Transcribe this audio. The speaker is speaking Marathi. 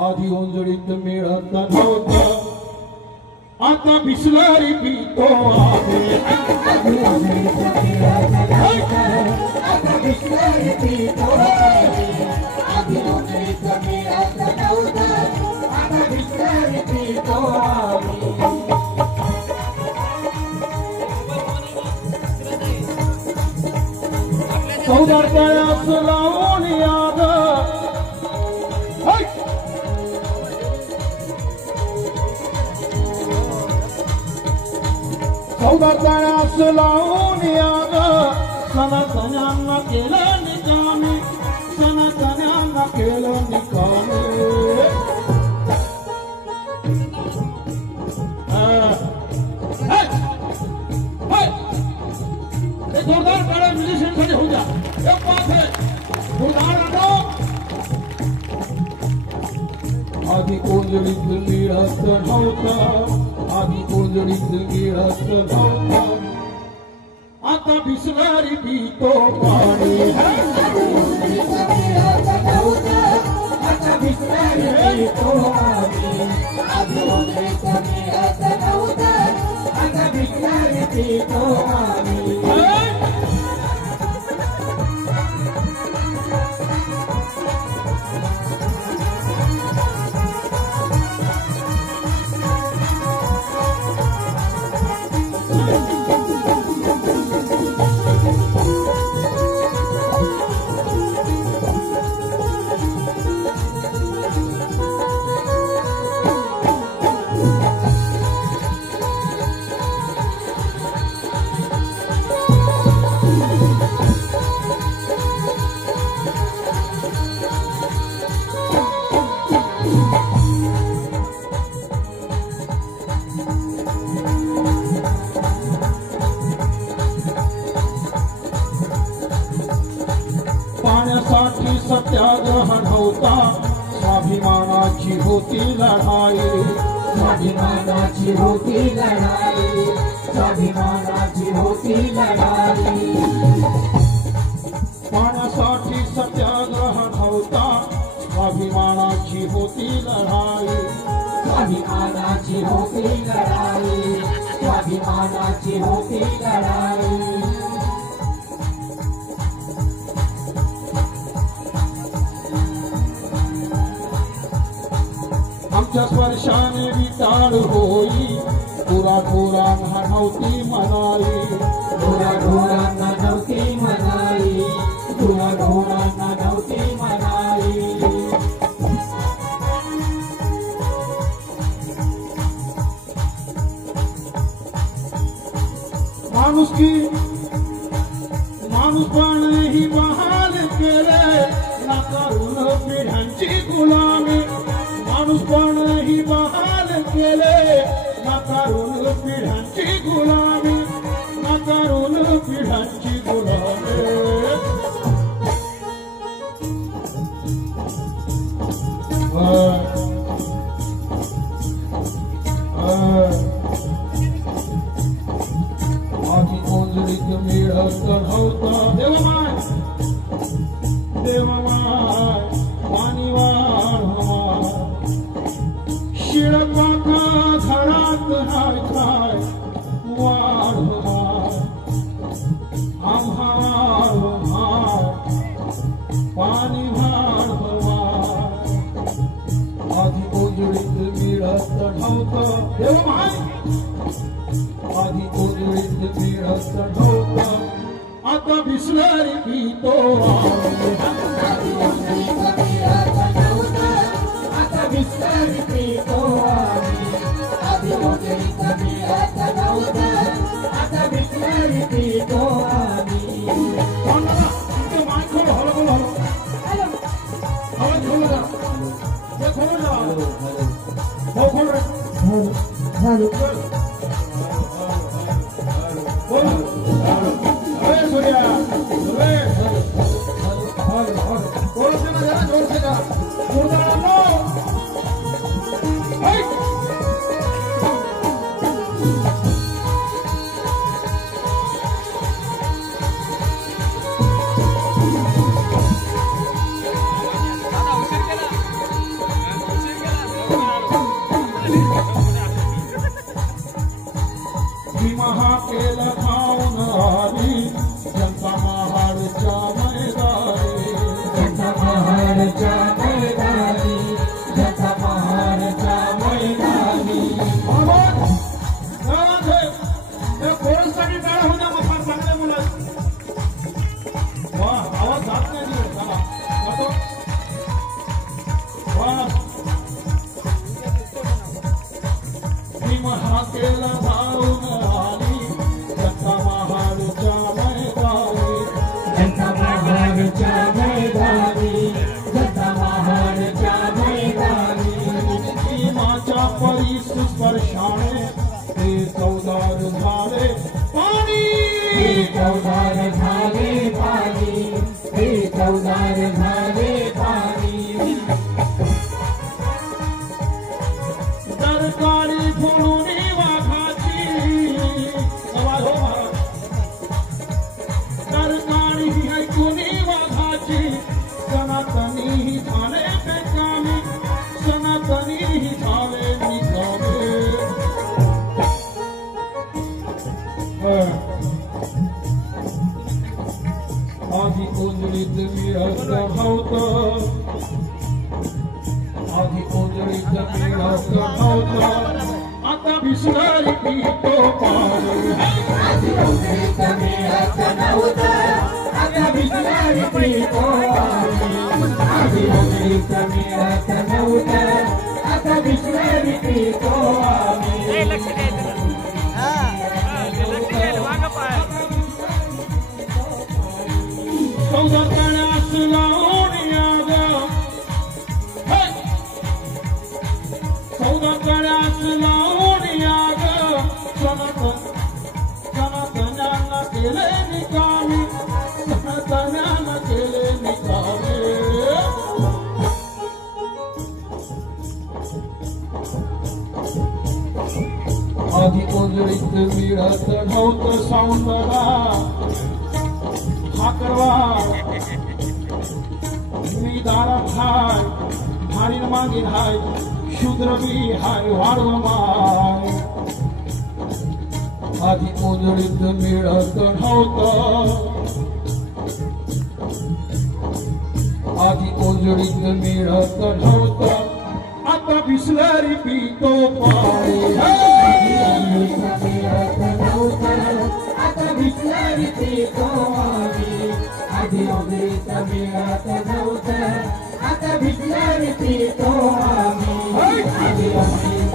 आधी ओंजळीत मिळत नव्हतं आता बिसलरी पितो आम्ही आधी ओंजळीत मिळत नव्हतं आता बिसलरी पितो आम्ही आधी ओंजळीत मिळत नव्हतं आता बिसलरी पितो आम्ही चौदार तळ्यास लावून याद चौदार तळ्यास लावून याद सनातन्यांना केलं निकामी सनातन्यांना केलं निकामी जोरदार टाळ्या म्युझिशियनसाठी होऊ द्या एक पाच आहे जोरदार आलो आधी कोंजळीत मिळत नव्हतं आधी कोंजळीत मिळत नव्हतं आता बिसलरी पितो पाणी आधी ओंजळीत मिळत नव्हतं आता बिसलरी पितो आम्ही आधी ओंजळीत मिळत नव्हतं आता बिसलरी पितो आम्ही पाण्यासाठी सत्याग्रह नव्हता स्वाभिमानाची होती लढाई स्वाभिमानाची होती लढाई स्वाभिमानाची होती लढाई पाण्यासाठी सत्याग्रह नव्हता स्वाभिमानाची होती लढाई स्वाभिमानाची होती लढाई स्वाभिमानाची होती लढाई आमच्या स्पर्शाने विटाळ होई पुरा ढोरांना नव्हती मनाई पुरा ढोरांना नव्हती मनाई पुरा ढोरांना नव्हती मनाई माणूसपण ही बहाल केले ना करून पिढ्यांची गुलामी माणूसपण ही बहाल केले ना करून पिढ्यांची गुलामी ना करून पिढ्यांची गुलामी आधी कोंजळीत मिळत नव्हता देवमाय देवमाय पाणी वाढ शिळपाका घरात हाय काय वाढ आम्हा पाणी वाढ आधी कोंजळीत मिळत नव्हतं देवमाय आधी कोंजळीत मिळत नव्हतं आता बिसलरी पितो आधी ओंजळीत मिळत नव्हतं आता बिसलरी पितो आम्ही आधी ओंजळीत मिळत नव्हतं आता बिसलरी पितो आम्ही जनता महाडच्या मैदानी, जनता महाडच्या मैदानी. माझ्या परीस स्पर्शाने ते चौदार झाले पाणी, हे चौदार झाले पाणी, हे चौदार झाले पाणी. सरकारी म्हणून वाघाची सरकारी ऐकून वाघाची सनातनी झाले बेकामी, सनातनी झाले निकामी. आधी उजळीत मिळत नव्हतं, आधी उजळीत मिळत नव्हतं, आता बिसलरी पितो पाणी. आधी उजळीत मिळत नव्हतं, आता बिसलरी पितो आम्ही. आधी उजळीत मिळत नव्हतं, आता बिसलरी पितो आम्ही. लक्ष द्यायचं लक्ष द्यायला मागं पाय. चौदा तळ्यास लावून याग, चौदा तळ्यास लावून याग, सनातन्यांना केले निकामी, सनातन्यांना केले निकामी. आधी उजळीत मिळत नव्हतं सौंदर्या हाकरवा, मी दारात हाय भारीन मागीन हाय, शूद्र बी हाय वाढव माय. आधी उजळीत मिळत नव्हतं, आधी उजळीत मिळत नव्हतं, आता बिसलरी पितो पाणी. आता बिसलरी पितो आम्ही. आधी उजळीत मिळत नव्हतं, आता बिसलरी पितो आम्ही. आधी उजळीत